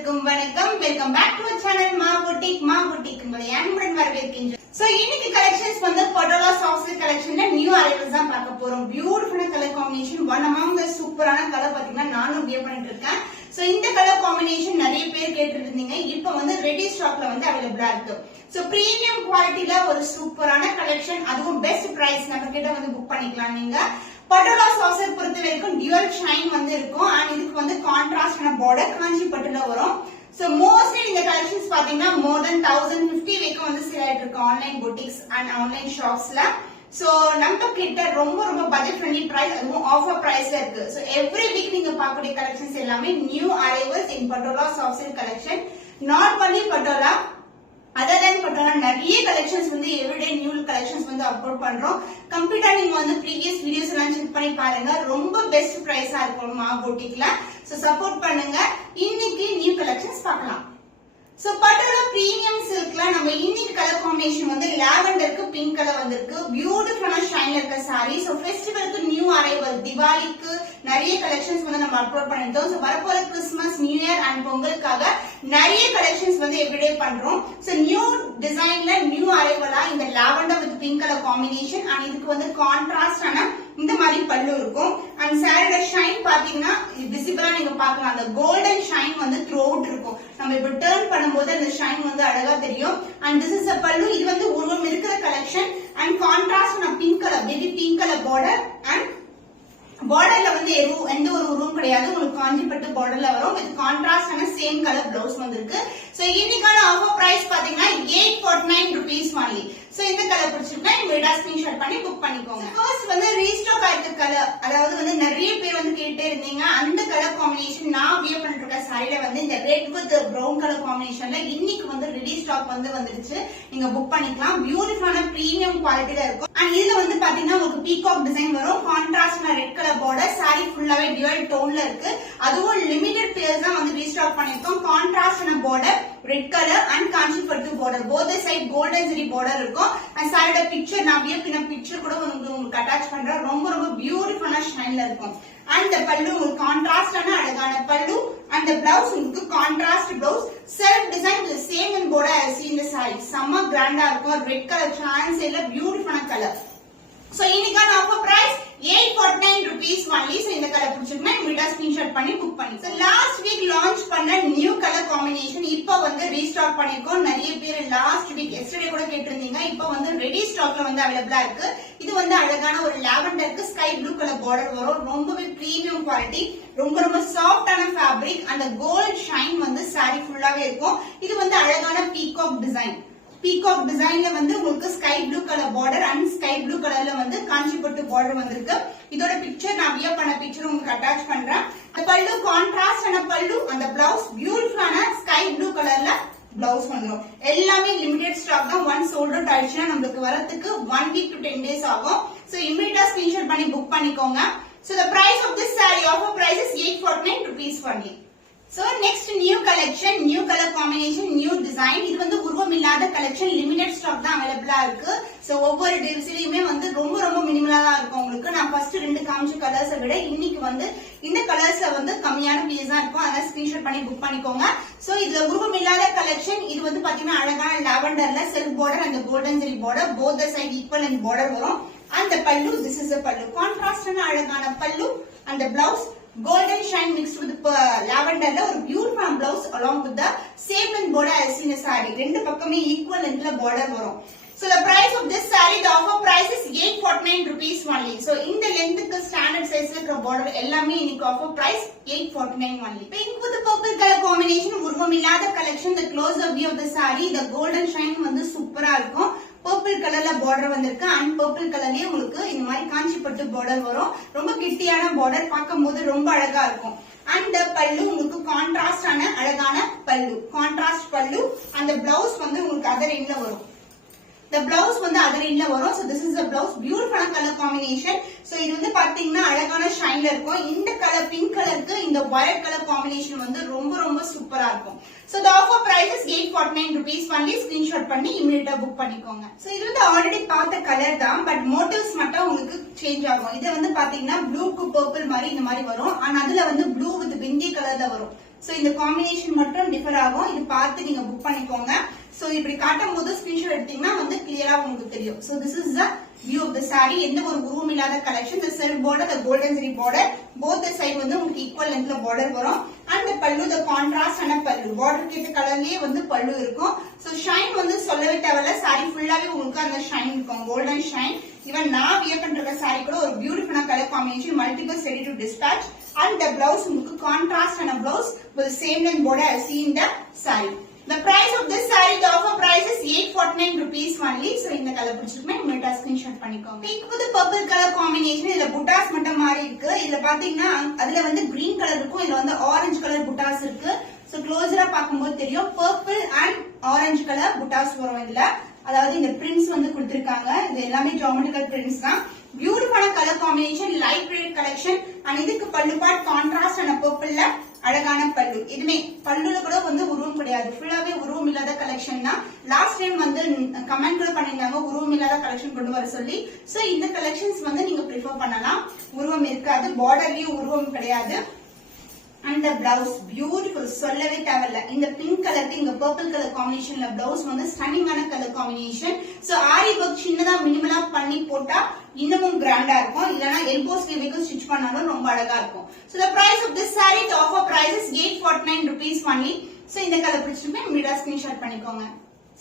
அனைவருக்கும் வணக்கம். Welcome back to our channel Maa boutique உங்களை அன்புடன் வரவேற்கின்றேன். சோ இன்னைக்கு கலெக்ஷன்ஸ் வந்து பட்டோலா சாஃப்ட் சில்க் கலெக்ஷன்ல நியூ அரைவல்ஸ் தான் பார்க்க போறோம். Beautiful colour combination, one among the சூப்பரான கலர் பாத்தீங்கன்னா நானும் வியர் பண்ணிட்டு இருக்கேன். சோ இந்த கலர் காம்பினேஷன் நிறைய பேர் கேட்டுட்டு இருந்தீங்க. இப்போ வந்து ரெடி ஸ்டாக்ல வந்து அவைலபிளா இருக்கு. சோ பிரீமியம் குவாலிட்டில ஒரு சூப்பரான கலெக்ஷன், அதுவும் பெஸ்ட் பிரைஸ் நம்ம கிட்ட வந்து புக் பண்ணிக்கலாம். நீங்க பட்டோலா சாஃப்ட் பொறுத்த வரைக்கும் டியூவல் ஷைன் வந்து இருக்கும். அண்ட் இதுக்கு வந்து கான்ட்ராஸ்டான பார்டர் காஞ்சி பட்டுல வரும். சோ மோஸ்ட்லி இந்த கலெக்ஷன்ஸ் பாத்தீங்கன்னா மோர் தென் 1050 வரைக்கும் வந்து சேல் ஆயிட்டு இருக்கு ஆன்லைன் புட்டிக்ஸ் அண்ட் ஆன்லைன் ஷாப்ஸ்ல. சோ நம்ம கிட்ட ரொம்ப பட்ஜெட் ஃப்ரெண்ட்லி பிரைஸ், அதுவும் ஆஃபர் பிரைஸ்ல இருக்கு. சோ எவ்ரி வீக் நீங்க பார்க்கக்கூடிய கலெக்ஷன்ஸ் எல்லாமே new arrivals in Patola soft silk collection. Not only Patola, other than Patola நிறைய கலெக்ஷன்ஸ் வந்து எவ்ரிடே நியூ கலெக்ஷன்ஸ் வந்து அப்லோட் பண்றோம். கம்ப்ளீட்டா நீங்க வந்து ப்ரீவியஸ் வீடியோஸ் எல்லாம் செக் பண்ணி பாருங்க. ரொம்ப பெஸ்ட் பிரைஸா இருக்கும் மா புட்டிக்ல. சோ சப்போர்ட் பண்ணுங்க. இன்னைக்கு நியூ கலெக்ஷன்ஸ் பார்க்கலாம். சோ பட்டோலா பிரீமியம் சில்க்ல நம்ம இன்னைக்கு கலர் காம்பினேஷன் வந்து லாவெண்டருக்கு பிங்க் கலர் வந்திருக்கு. பியூட்டிஃபுல்லான ஷைன்ல இருக்க சாரி. சோ ஃபெஸ்டிவலுக்கு நியூ அரைவல், திவாலிக்கு நிறைய கலெக்ஷன்ஸ் வந்து நம்ம அப்லோட் பண்ணிட்டோம். சோ வரப்போற கிறிஸ்துமஸ், நியூ இயர் அண்ட் பொங்கலுக்காக நிறைய கலெக்ஷன்ஸ் வந்து எவ்ரிடே பண்றோம். சோ நியூ டிசைன்ல நியூ அரைவலா இந்த lavender with pink colour combination. And இதுக்கு வந்து கான்ட்ராஸ்டான இந்த மாதிரி பல்லு இருக்கும். அண்ட் சாரியோட ஷைன் பாத்தீங்கன்னா விசிபிளா நீங்க பாக்கலாம். அந்த கோல்டன் ஷைன் வந்து த்ரூ அவுட் இருக்கும். நம்ம இப்ப டர்ன் பண்ணும்போது அந்த ஷைன் வந்து அழகா தெரியும். அண்ட் திஸ் இஸ் அ பல்லு. இது வந்து உருவம் இருக்கிற collection. And contrast pink colour, baby pink colour border. And பார்டர்ல வந்து எந்த ஒரு உருவம் கிடையாது, உங்களுக்கு காஞ்சிப்பட்டு பார்டர்ல வரும். இது கான்ட்ராஸ்டான சேம் கலர் பிளவுஸ் வந்திருக்கு. சோ இன்னைக்கான ஆஃபர் பிரைஸ் பாத்தீங்கன்னா 849 rupees only. சோ இந்த கலர் பிடிச்சிருக்கா இமீடியட்டா ஸ்கிரீன்ஷாட் பண்ணி புக் பண்ணிக்கோங்க. ஃபர்ஸ்ட் வந்து ரீஸ்டாக் ஆயிருக்க கலர், அதாவது வந்து நிறைய பேர் வந்து கேட்டே இருந்தீங்க அந்த கலர் காம்பினேஷன். நான் வியர் பண்ணிட்டு இருக்க சாரில வந்து இந்த ரெட் வித் பிரவுன் கலர் காம்பினேஷன்ல இன்னைக்கு வந்து ரெடி ஸ்டாக் வந்து வந்துருச்சு. நீங்க புக் பண்ணிக்கலாம். பியூட்டிஃபுல்லான பிரீமியம் குவாலிட்டில இருக்கும். அண்ட் இதுல வந்து பாத்தீங்கன்னா உங்களுக்கு பீகாக் டிசைன் வரும். கான்ட்ராஸ்டான ரெட் கலர் பார்டர். சாரி ஃபுல்லாவே டியூவல் டோன்ல இருக்கு. அதுவும் லிமிடெட் பேர்ஸ் தான் வந்து ரீஸ்டாக் பண்ணிருக்கோம். கான்ட்ராஸ்டான border, red colour and Kanchipattu border, both side golden zari border இருக்கும். அண்ட் சாரியோட பிக்சர் நான் வியர் பண்ண பிக்சர் கூட உங்களுக்கு அட்டாச் பண்றேன். ரொம்ப பியூட்டிஃபுல்லான ஷைன்ல இருக்கும். அண்ட் பல்லு உங்களுக்கு கான்ட்ராஸ்டான அழகான பல்லு. அந்த பிளவுஸ் உங்களுக்கு contrast blouse. Self design same and border I see இந்த சாரி செம்ம கிராண்டா இருக்கும். ரெட் கலர் சான்ஸ் இல்ல, பியூட்டிஃபுல்லான கலர். சோ இன்னைக்கான offer price 849 rupees only. So இந்த கலர் பிடிச்சிருந்தா இமீடியட்டா ஸ்கிரீன்ஷாட் பண்ணி புக் பண்ணி. சோ லாஸ்ட் வீக் லான்ச் பண்ண நியூ கலர் காம்பினேஷன் இப்போ வந்து ரீஸ்டாக் பண்ணிருக்கோம். நிறைய பேர் லாஸ்ட் வீக் எஸ்டர்டே கூட கேட்டிருந்தீங்க. இப்போ வந்து ரெடி ஸ்டாக்ல வந்து அவைலபிளா இருக்கு. இது வந்து அழகான ஒரு லாவெண்டருக்கு ஸ்கை ப்ளூ கலர் பார்டர் வரும். ரொம்பவே பிரீமியம் குவாலிட்டி, ரொம்ப சாஃப்டான ஃபேப்ரிக். அந்த கோல்ட் ஷைன் வந்து சாரி ஃபுல்லாவே இருக்கும். இது வந்து அழகான பீகாக் டிசைன். பீகாக் டிசைன்ல வந்து உங்களுக்கு sky blue colour border and sky blue கலர்ல வந்து காஞ்சிபட்டு பார்டர் வந்திருக்கு. இதோட பிக்சர் நான் வியர் பண்ண பிக்சர் உங்களுக்கு அட்டாச் பண்றேன். அந்த பல்லு கான்ட்ராஸ்டான பல்லு. அந்த பிளவுஸ் பியூட்டிஃபுல்லான ஸ்கை ப்ளூ கலர்ல பிளவுஸ் வந்துடும். எல்லாமே லிமிடெட் ஸ்டாக் தான். ஒன் சோல்ட் அவுட் ஆயிடுச்சுன்னா நம்மளுக்கு வரதுக்கு 1 week to 10 days ஆகும். சோ இமீடியட்டா ஸ்கிரீன்ஷாட் பண்ணி புக் பண்ணிக்கோங்க. So the price of this saree offer price is 849 rupees only. So next new collection, new color combination, new design. இது வந்து உருவம் இல்லாத கலெக்ஷன், லிமிடெட் ஸ்டாக் தான் அவைலபிளா இருக்கு. சோ ஒவ்வொரு டிசைன்லயுமே வந்து ரொம்ப மினிமலா தான் இருக்கும் உங்களுக்கு. நான் ஃபர்ஸ்ட் ரெண்டு காமிச்ச கலர்ஸை விட இன்னைக்கு வந்து இந்த கலர்ஸ்ல வந்து கம்மியான பீஸ் தான் இருக்கும். அதனால ஸ்கிரீன்ஷாட் பண்ணி புக் பண்ணிக்கோங்க. சோ இதுல உருவம் இல்லாத கலெக்ஷன். இது வந்து பாத்தீங்கன்னா அழகான லாவெண்டர்ல செல்ஃப் பார்டர் அந்த golden zari border, both side equal and border வரும். அந்த பல்லு, திஸ் இஸ் a பல்லு. கான்ட்ராஸ்டான அழகான பல்லு. அந்த blouse golden shine mixed with lavender ஒரு beautiful blouse along with the same and border as in a saree. ரெண்டு பக்கமே equal lengthல border வரும். So the price of this saree, the offer price is 849 rupees only. So இந்த lengthக்கு standard size இருக்கிற border எல்லாமே இன்னைக்கு offer price 849 only. Pink with the purple color combination, உருவம் இல்லாத collection. The closer view of the saree, the golden shine வந்து சூப்பரா இருக்கும். Purple கலர்ல பார்டர் வந்திருக்கு. அண்ட் பர்பிள் கலர்லயே உங்களுக்கு இந்த மாதிரி காஞ்சிப்பட்டு பார்டர் வரும். ரொம்ப கிட்டியான பார்டர், பார்க்கும் போது ரொம்ப அழகா இருக்கும். அந்த பல்லு உங்களுக்கு கான்ட்ராஸ்டான அழகான பல்லு, கான்ட்ராஸ்ட் பல்லு. அந்த பிளவுஸ் வந்து உங்களுக்கு அதர் எண்ட்ல வரும். The blouse வந்து அதர் எண்ட்ல வரும். So this is a blouse, beautiful color combination. So இது வந்து பாத்தீங்கன்னா அழகான ஷைன்ல இருக்கும். இந்த கலர் பிங்க் கலருக்கு இந்த வயலட் கலர் காம்பினேஷன் வந்து ரொம்ப சூப்பரா இருக்கும். So the offer price is 849 rupees only. Screenshot பண்ணி இமிடியேட்டா புக் பண்ணிக்கோங்க. So இது வந்து ஆல்ரெடி பார்த்த கலர் தான், பட் மோட்டிவ்ஸ் மட்டும் உங்களுக்கு சேஞ்ச் ஆகும். இது வந்து பாத்தீங்கன்னா ப்ளூ க்கு பர்பிள் மாதிரி இந்த மாதிரி வரும். ஆனா அதுல வந்து ப்ளூ வித் பிந்தி கலர்ல வரும். சோ இந்த காம்பினேஷன் மட்டும் டிஃபர் ஆகும். இது பார்த்து நீங்க புக் பண்ணிக்கோங்க. சோ இப்படி காட்டும் போது ஸ்கிரீன்ஷாட் எடுத்தீங்கன்னா வந்து கிளியரா உங்களுக்கு தெரியும். So this is the view of the saree. எந்த ஒரு உருவம் இல்லாத collection. the self border, the golden zari border, both the side வந்து உங்களுக்கு ஈக்குவல் லென்த்ல border வரும். and the pallu, the contrast ஆன pallu, border கேட்ட கலர்லயே வந்து pallu இருக்கும். சோ ஷைன் வந்து சொல்லவே தேவையில்ல. saree ஃபுல்லாவே உங்களுக்கு அந்த ஷைன் இருக்கும், golden shine. ஈவன் நான் வியர் பண்ற saree கூட ஒரு பியூட்டிஃபுல்லான colour combination, multiple ready to dispatch. and the blouse உங்களுக்கு கான்ட்ராஸ்ட் ஆன blouse with the same length border as seen in the saree. The price of this saree, the offer price is 849 rupees only. So இந்த colour பிடிச்சிருக்குமே இமிடியேட்டா screenshot பண்ணிக்கோங்க. Pink with purple colour combination. இதுல புட்டாஸ் மட்டும் மாறி இருக்கு. இதுல பாத்தீங்கன்னா அதுல வந்து கிரீன் கலர் இருக்கும், இதுல வந்து ஆரஞ்சு கலர் புட்டாஸ் இருக்கு. சோ க்ளோஸரா பாக்கும்போது தெரியும் பர்பிள் அண்ட் ஆரஞ்சு கலர் புட்டாஸ் வரும் இதுல. அதாவது இந்த பிரிண்ட்ஸ் வந்து கொடுத்திருக்காங்க. இது எல்லாமே ஜியோமெட்ரிக்கல் பிரிண்ட்ஸ் தான். பியூட்டிஃபுல்லான colour combination, light weight collection. And இதுக்கு பல்லு பார்ட் கான்ட்ராஸ்ட் ஆன பர்பிள்ல அழகான பல்லு. இதுமே பல்லுல கூட வந்து உருவம் கிடையாது, ஃபுல்லாவே உருவம் இல்லாத கலெக்ஷன் தான். லாஸ்ட் டைம் வந்து கமெண்ட் கூட பண்ணிருந்தாங்க உருவம் இல்லாத கலெக்ஷன் கொண்டு வர சொல்லி. சோ இந்த கலெக்ஷன்ஸ் வந்து நீங்க ப்ரிஃபர் பண்ணலாம். உருவம் இருக்காது, பார்டர்லயும் உருவம் கிடையாது. and the blouse beautiful, சொல்லவே தேவையில்ல. இந்த பிங்க் கலருக்கு இங்க பர்பிள் கலர் காம்பினேஷன்ல பிளவுஸ் வந்து ஸ்டன்னிங்கான கலர் காம்பினேஷன். சோ ஆரி ஒர்க் சின்னதா மினிமலா பண்ணி போட்டா இன்னமும் கிராண்டா இருக்கும். இல்லனா எல்போ ஸ்லீவுக்கு ஸ்டிட்ச் பண்ணாலும் ரொம்ப அழகா இருக்கும். So the price of this saree, the offer price is 849 rupees only. So இந்த கலர் பிடிச்சிருந்தா மீடியா ஸ்கிரீன்ஷாட் பண்ணிக்கோங்க.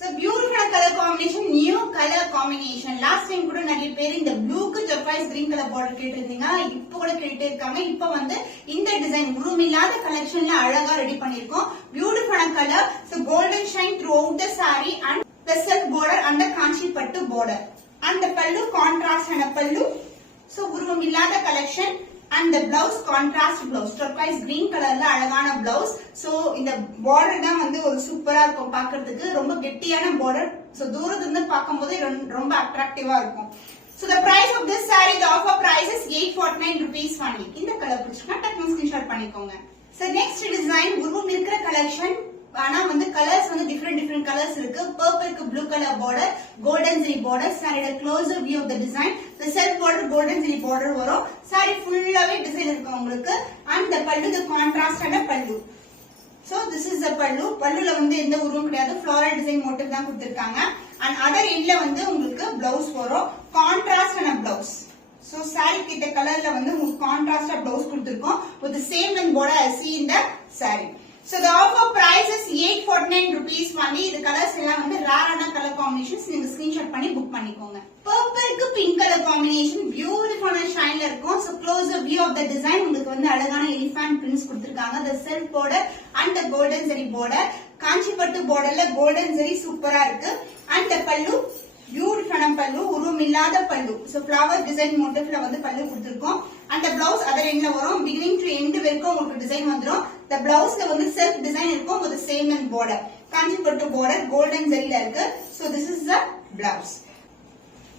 So beautiful color combination, new color combination. Last time கூட நிறைய பேர் இந்த ப்ளூக்கு turquoise green color border கேட்டிருந்தீங்க. இப்போ கூட கேட்டே இருக்காங்க. இப்போ வந்து இந்த டிசைன் உருவம் இல்லாத கலெக்ஷன்ல அழகா ரெடி பண்ணிருக்கோம். பியூட்டிஃபுல்லான colour. So golden shine throughout the saree and the self border and the kanchi pattu border. And the pallu contrast and a pallu. So உருவம் இல்லாத collection. and the blouse contrast blouse, turquoise green colorல அழகான blouse. so இந்த border தான் வந்து ஒரு சூப்பரா இருக்கும் பார்க்கிறதுக்கு, ரொம்ப கெட்டியான border. so தூரத்துல இருந்து பாக்கும்போது ரொம்ப அட்ராக்டிவா இருக்கும். so the price of this saree, the offer price is 849 rupees only. இந்த கலர் பிடிச்சிருக்கா டக்குனு ஸ்கிரீன்ஷாட் பண்ணிக்கோங்க. so next design உருவம் இருக்கிற கலெக்ஷன். ஆனா வந்து கலர்ஸ் வந்து டிஃபரெண்ட் கலர்ஸ் இருக்கு. பர்பிள்க்கு blue colour border, golden zari border. சாரியோட closer view of the design. The self border golden zari border வரும். சாரி ஃபுல்லாவே டிசைன் இருக்கு உங்களுக்கு. அண்ட் தி பல்லு தி கான்ட்ராஸ்டான பல்லு. சோ திஸ் இஸ் தி பல்லு. பல்லுல வந்து எந்த உருவம் கிடையாது, ஃப்ளோரல் டிசைன் மோட்டிவ் தான் கொடுத்திருக்காங்க. அண்ட் அதர் எண்ட்ல வந்து உங்களுக்கு பிளவுஸ் வரும், கான்ட்ராஸ்டான பிளவுஸ். சோ சாரி கிட்ட கலர்ல வந்து உங்களுக்கு கான்ட்ராஸ்டா பிளவுஸ் கொடுத்திருக்கோம் with the same length border as seen in the saree. So the offer price is 849 rupees only. இந்த கலர்ஸ் எல்லாம் வந்து ரேரான கலர் காம்பினேஷன்ஸ். நீங்க ஸ்கிரீன்ஷாட் பண்ணி புக் பண்ணிக்கோங்க. பர்பிள்க்கு பிங்க் கலர் காம்பினேஷன் பியூட்டிஃபுல்லான ஷைன்ல இருக்கும். so closer view of the design. உங்களுக்கு வந்து அழகான எலிஃபண்ட் பிரிண்ட்ஸ் கொடுத்திருக்காங்க. the self border and the golden zari border. காஞ்சி பட்டு borderல golden zari சூப்பரா இருக்கு. and the pallu பியூட்டிஃபுல்லான பல்லு, உருவம் இல்லாத பல்லு. சோ ஃப்ளவர் டிசைன் மோட்டிவ்ல வந்து பல்லு கொடுத்திருக்கோம். and the blouse அதர் எண்ட்ல வரும். beginning to end வரைக்கும் உங்களுக்கு டிசைன் வந்துரும். the blouseல வந்து செல்ஃப் டிசைன் இருக்கும் with the same length border. காஞ்சி பட்டு border golden zariல இருக்கு. so this is the blouse.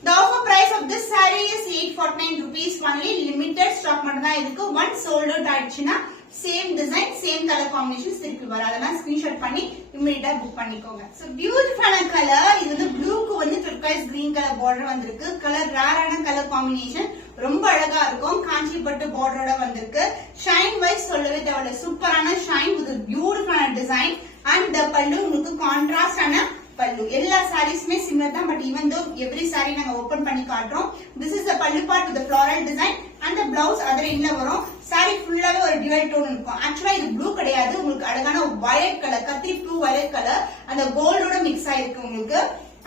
the offer price of this saree is 849 rupees only. limited stock மட்டும் தான் இருக்கு. once sold out ஆயிடுச்சுனா same design same colour combinations திருப்பி வரும். அதெல்லாம் screenshot பண்ணி இமிடியேட்டா புக் பண்ணிக்கோங்க. சோ பியூட்டிஃபுல்லான கலர். இது வந்து ப்ளூக்கு வந்து turquoise green கலர் border வந்திருக்கு. கலர் ரேரான கலர் காம்பினேஷன், ரொம்ப அழகா இருக்கும். காஞ்சி பட்டு பார்டரோட வந்திருக்கு. ஷைன் வைஸ் சொல்லவே தேவையில்ல, சூப்பரான ஷைன் with பியூட்டிஃபுல்லான டிசைன். and the பல்லு உங்களுக்கு கான்ட்ராஸ்ட் ஆன பல்லு. எல்லா சாரீஸ்மே சிமிலர் தான், but even though every sari நாங்க ஓபன் பண்ணி காட்டுறோம். This is the pallu part with the floral design and the blouse other எண்ட்ல வரும். சாரி ஃபுல்லாவே ஒரு டிவைட் டோன் இருக்கும். ஆக்சுவலா இது ப்ளூ கிடையாது, உங்களுக்கு அழகான வயலட் கலர், கத்திரி ப்ளூ வயலட் கலர் அந்த கோல்டோட மிக்ஸ் ஆயிருக்கு உங்களுக்கு.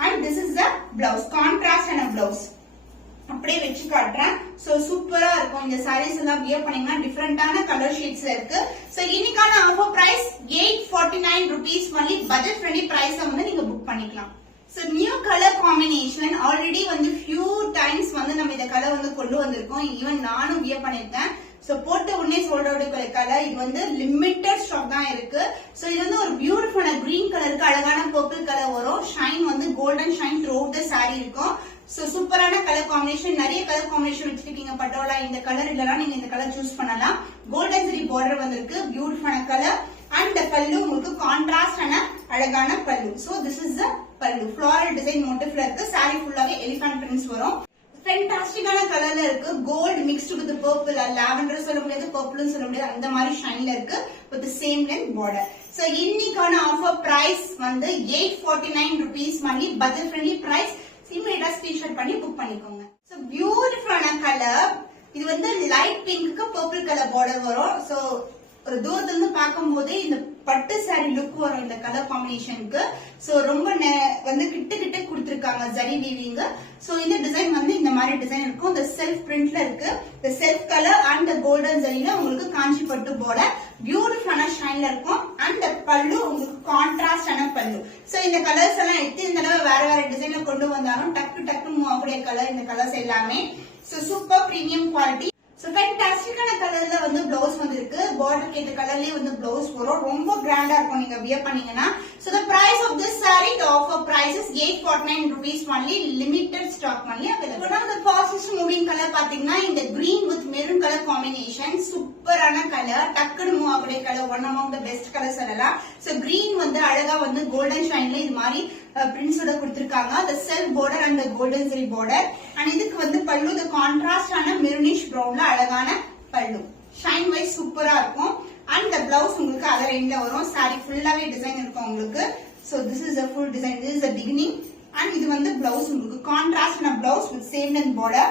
and this is the blouse, contrast ஆன blouse. அப்படியே வெச்சு காட்டுறேன். சோ சூப்பரா இருக்கும். இந்த சாரீஸ் எல்லாம் வியர் பண்ணீங்கன்னா டிஃபரெண்டான கலர் ஷேட்ஸ்ல இருக்கு. சோ இன்னைக்கான offer price 849 rupees only. Budget friendly price வந்து நீங்க புக் பண்ணிக்கலாம். So new colour combination already வந்து ஃபியூ டைம்ஸ் வந்து நம்ம இந்த கலர் வந்து கொண்டு வந்திருக்கோம். ஈவன் நானும் வியர் பண்ணிருக்கேன். சோ போட்ட உடனே சோல்ட் அவுட் கலர். இது வந்து லிமிட்டட் ஸ்டாக் தான் இருக்கு. சோ இது வந்து ஒரு பியூட்டிஃபுல்லான கிரீன் கலருக்கு அழகான பர்பிள் கலர் வரும். ஷைன் வந்து golden shine through out the saree இருக்கும். சோ சூப்பரான கலர் காம்பினேஷன். நிறைய கலர் காம்பினேஷன் வச்சிருக்கீங்க பட்டோலா. இந்த கலர் இல்லனா நீங்க இந்த கலர் சூஸ் பண்ணலாம். கோல்டன் ஜரி border வந்திருக்கு, பியூட்டிஃபுல்லான கலர். and the pallu உங்களுக்கு கான்ட்ராஸ்ட் ஆன அழகான பல்லு. so this is the pallu, floral design motifல இருக்கு. saree ஃபுல்லாவே எலிஃபண்ட் பிரிண்ட்ஸ் வரும். ஃபென்டாஸ்டிக்கான கலர்ல இருக்கு. Gold mixed with purple, lavender சொல்ல முடியாது, பர்பிள்னு சொல்ல முடியாது, அந்த மாதிரி ஷைன்ல இருக்கு with same length border. So இன்னைக்கான ஆஃபர் பிரைஸ் வந்து 849 rupees மணி, பட்ஜெட் ஃப்ரெண்ட்லி பிரைஸ். இமிடியேட்டா ஸ்கிரீன்ஷாட் பண்ணி புக் பண்ணிக்கோங்க. சோ பியூட்டிஃபுல்லான கலர். இது வந்து light pink purple colour border வரும். சோ ஒரு தூரத்துல இருந்து பார்க்கும் போதே இந்த பட்டு சாரி லுக் வரும் இந்த கலர் காம்பினேஷனுக்கு. சோ ரொம்ப வந்து கிட்ட கிட்ட கொடுத்திருக்காங்க ஜரி வீவிங். சோ இந்த டிசைன் வந்து இந்த மாதிரி டிசைன் இருக்கும். இந்த செல்ஃப் பிரிண்ட்ல இருக்கு. இந்த செல்ஃப் கலர் அண்ட் கோல்டன் ஜரியில உங்களுக்கு காஞ்சி பட்டு பார்டர் பியூட்டிஃபுல்லான ஷைன்ல இருக்கும். அண்ட் பல்லு உங்களுக்கு கான்ட்ராஸ்டான பல்லு. சோ இந்த கலர்ஸ் எல்லாம் எடுத்து இந்த தடவை வேற வேற டிசைன்ல கொண்டு வந்தாலும் டக்கு டக்கு மூவ் ஆகக்கூடிய கலர் இந்த கலர்ஸ் எல்லாமே. So super premium quality. So ஃபேண்டாஸ்டிக்கான கலர்ல வந்து ப்ளவுஸ் வந்து இருக்கு. பார்டர் கேட்ட கலர்லயே வந்து ப்ளவுஸ் வரும். ரொம்ப கிராண்டா இருக்கும் நீங்க வியர் பண்ணீங்கன்னா. So the price of this saree, the offer price is 849 rupees only, limited stock only available. One of the fastest moving color பாத்தீங்கன்னா இந்த green with maroon color combination, சூப்பரான கலர், டக்குனு மூவ் ஆகக்கூடிய colour, one among the best colors சொல்லலாம். So green வந்து அழகா வந்து golden shineல இது மாதிரி prints ஓட கொடுத்திருக்காங்க. the self border and the golden zari border, and இதுக்கு வந்து பல்லு the contrast ஆன maroonish brownல அழகான பல்லு. ஷைன் வைஸ் சூப்பரா இருக்கும். and the blouse உங்களுக்கு அதர் எண்ட்ல வரும். saree ஃபுல்லாவே டிசைன் இருக்கும் உங்களுக்கு. so this is the full design, this is the beginning, and இது வந்து blouse உங்களுக்கு கான்ட்ராஸ்ட் ஆன blouse with same length border.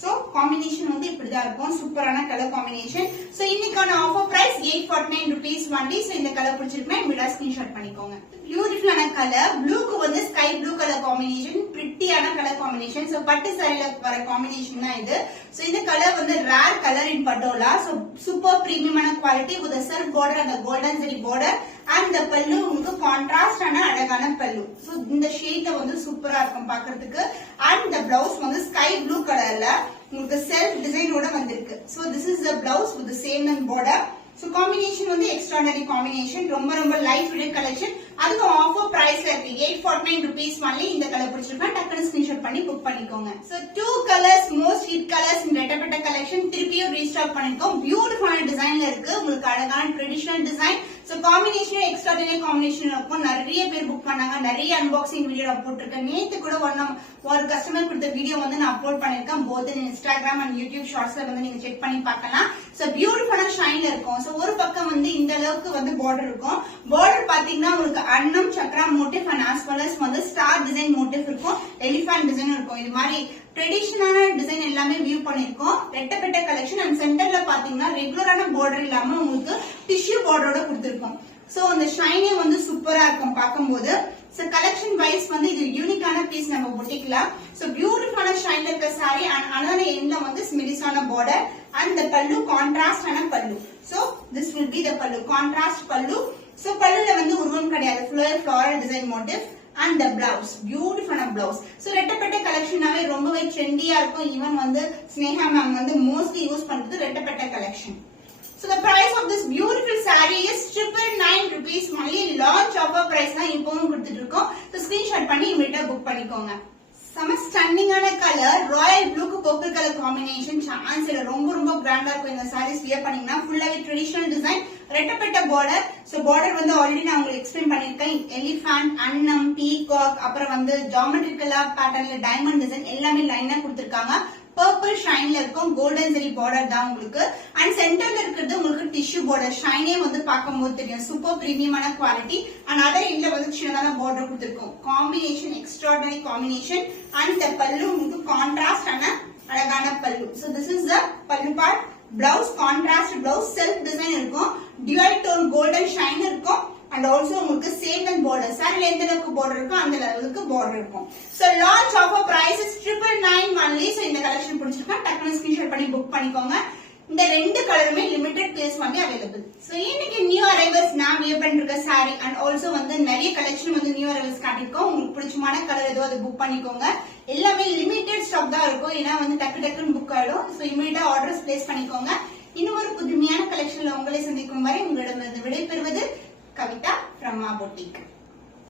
So combination வந்து இப்படிதான் இருக்கும். சூப்பரான கலர் காம்பினேஷன். சோ இன்னைக்கான offer price 849 rupees only. So இந்த கலர் பிடிச்சிருக்குன்னா இமிடியேட்டா ஸ்கிரீன்ஷாட் பண்ணிக்கோங்க. பியூட்டிஃபுல்லான கலர், ப்ளூக்கு வந்து ஸ்கை ப்ளூ கலர் காம்பினேஷன், பிரிட்டியான கலர் காம்பினேஷன். சோ பட்டு சாரில வர காம்பினேஷன் தான் இது. சோ இந்த கலர் வந்து rare colour in Patola. So super பிரீமியமான குவாலிட்டி வித் செல்ஃப் பார்டர் அந்த கோல்டன் ஜரி பார்டர். அண்ட் இந்த பல்லு உங்களுக்கு கான்ட்ராஸ்டான அழகான பல்லு. சோ இந்த ஷேட்ல வந்து சூப்பரா இருக்கும் பாக்குறதுக்கு. அண்ட் இந்த பிளவுஸ் வந்து ஸ்கை ப்ளூ கலர்ல உங்களுக்கு செல்ஃப் டிசைனோட வந்திருக்கு. So this is the blouse with same and border. So combination வந்து எக்ஸ்ட்ராடனரி காம்பினேஷன், ரொம்ப ரொம்ப லைட் வெயிட் கலெக்ஷன். அதுக்கு ஆஃபர் பிரைஸ்ல இருக்கு 849 rupees only. இந்த கலர் பிடிச்சிருக்கா டக்குனு ஸ்கிரீன்ஷாட் பண்ணி புக் பண்ணிக்கோங்க. So 2 colours most hit colours இந்த ரெட்டப்பட்ட கலெக்ஷன் திருப்பியும் ரீஸ்டாக் பண்ணிருக்கோம். பியூட்டிஃபுல்லான டிசைன்ல இருக்கு. உங்களுக்கு அழகான traditional design. So combination extraordinary combination இருக்கும். நிறைய பேர் புக் பண்ணாங்க. நிறைய அன்பாக்சிங் வீடியோ நான் போட்டிருக்கேன். நேத்து கூட ஒரு கஸ்டமர் கொடுத்த வீடியோ வந்து நான் அப்லோட் பண்ணிருக்கேன். போத் இன்ஸ்டாகிராம் அண்ட் யூடியூப் ஷார்ட்ஸ்ல வந்து நீங்க செக் பண்ணி பார்க்கலாம். சோ பியூட்டிஃபுல்லான ஷைன்ல இருக்கும். சோ ஒரு பக்கம் வந்து இந்த அளவுக்கு வந்து பார்டர் இருக்கும். பார்டர் பாத்தீங்கன்னா உங்களுக்கு அன்னம் chakra motif and as well as வந்து ஸ்டார் டிசைன் மோட்டிவ் இருக்கும். எலிஃபண்ட் டிசைன் இருக்கும். இது மாதிரி ட்ரெடிஷனலான டிசைன் எல்லாமே வியூ பண்ணிருக்கோம். ரெட்டப்பட்ட கலெக்ஷன். அண்ட் சென்டர்ல பாத்தீங்கன்னா ரெகுலரான பார்டர் இல்லாம உங்களுக்கு டிஷ்யூ பார்டரோட கொடுத்திருக்கோம். சோ அந்த ஷைனே வந்து சூப்பரா இருக்கும் பார்க்கும்போது. சோ கலெக்ஷன் வைஸ் வந்து இது யூனிக்கான பீஸ் நம்ம பொட்டிக்கல. சோ பியூட்டிஃபுல்லான ஷைன்ல இருக்க சாரி. அண்ட் அனதர் எண்ட்ல வந்து ஸ்மிலிஸான பார்டர். அண்ட் the பல்லு கான்ட்ராஸ்ட் ஆன பல்லு. So this will be the பல்லு, கான்ட்ராஸ்ட் பல்லு. சோ பல்லுல வந்து உருவம் கிடையாது, floral design motive. And the blouse, பியூட்டிஃபுல்லான blouse. சோ ரெட்டப்பட்ட கலெக்ஷனாவே ரொம்பவே ட்ரெண்டியா இருக்கும். ஈவன் வந்து ஸ்னேகா மேம் வந்து மோஸ்ட்லி யூஸ் பண்றது ரெட்டப்பட்ட collection. So the price of this beautiful saree is 999 rupees only. Launch offer price தான் இப்பவும் கொடுத்துட்டு இருக்கோம். So screenshot பண்ணி இமிடியேட்டா புக் பண்ணிக்கோங்க. செம ஸ்டன்னிங்கான கலர், ராயல் ப்ளூக்கு பர்பிள் கலர் காம்பினேஷன். சான்ஸ் இல்ல, ரொம்ப ரொம்ப கிராண்டா இருக்கும். இந்த சாரீஸ் வியர் பண்ணீங்கன்னா ஃபுல்லாவே ட்ரெடிஷனல் டிசைன், ரெட்டப்பட்ட பார்டர். சோ பார்டர் வந்து ஆல்ரெடி நான் உங்களுக்கு எக்ஸ்பிளைன் பண்ணிருக்கேன். எலிஃபண்ட், அன்னம், பீகாக், அப்புறம் வந்து ஜியோமெட்ரிக்கலா பேட்டர்ன்ல டைமண்ட் டிசைன் எல்லாமே லைனா கொடுத்திருக்காங்க. பர்பிள் ஷைன்ல இருக்கும். கோல்டன் ஜரி பார்டர் தான் உங்களுக்கு. அண்ட் சென்டர்ல இருக்கிறது உங்களுக்கு டிஷ்யூ பார்டர். ஷைனே வந்து பார்க்கும்போது தெரியும். சூப்பர் பிரீமியமான குவாலிட்டி. அண்ட் அதர் எண்ட்ல வந்து சின்னதான பார்டர் கொடுத்திருக்கோம். Combination extraordinary combination. And the pallu உங்களுக்கு கான்ட்ராஸ்ட் ஆன அழகான பல்லு. So this is the pallu part. Blouse contrast blouse, self design இருக்கும். டியூவல் டோன் கோல்டன் ஷைன் இருக்கும். அண்ட் ஆல்சோ உங்களுக்கு சேம் லென்த் பார்டர். சாரில எந்த அளவுக்கு பார்டர் இருக்கோ அந்த லெவலுக்கு பார்டர் இருக்கும். So launch offer price is 999 only. So இந்த கலெக்ஷன் பிடிச்சிருக்கா டக்குனு ஸ்கிரீன்ஷாட் பண்ணி புக் பண்ணிக்கோங்க. இந்த ரெண்டு கலருமே லிமிடெட் பிளேஸ் வந்து அவைலபிள். சோ இன்னைக்கு நியூ அரைவல்ஸ் நான் வியர் பண்ணிருக்க சாரி அண்ட் ஆல்சோ வந்து நிறைய கலெக்ஷன் வந்து நியூ அரைவல்ஸ் காட்டிருக்கோம். உங்களுக்கு பிடிச்சமான கலர் ஏதோ அதை புக் பண்ணிக்கோங்க. எல்லாமே லிமிடெட் ஸ்டாக் தான் இருக்கும். ஏன்னா வந்து டக்கு டக்குன்னு புக் ஆயிடும். சோ இமிடியேட்டா ஆர்டர்ஸ் பிளேஸ் பண்ணிக்கோங்க. இன்னும் ஒரு புதுமையான கலெக்ஷன்ல உங்களை சந்திக்கும் வரை உங்களிடமிருந்து விடைபெறுவது கவிதா from Ma Boutique.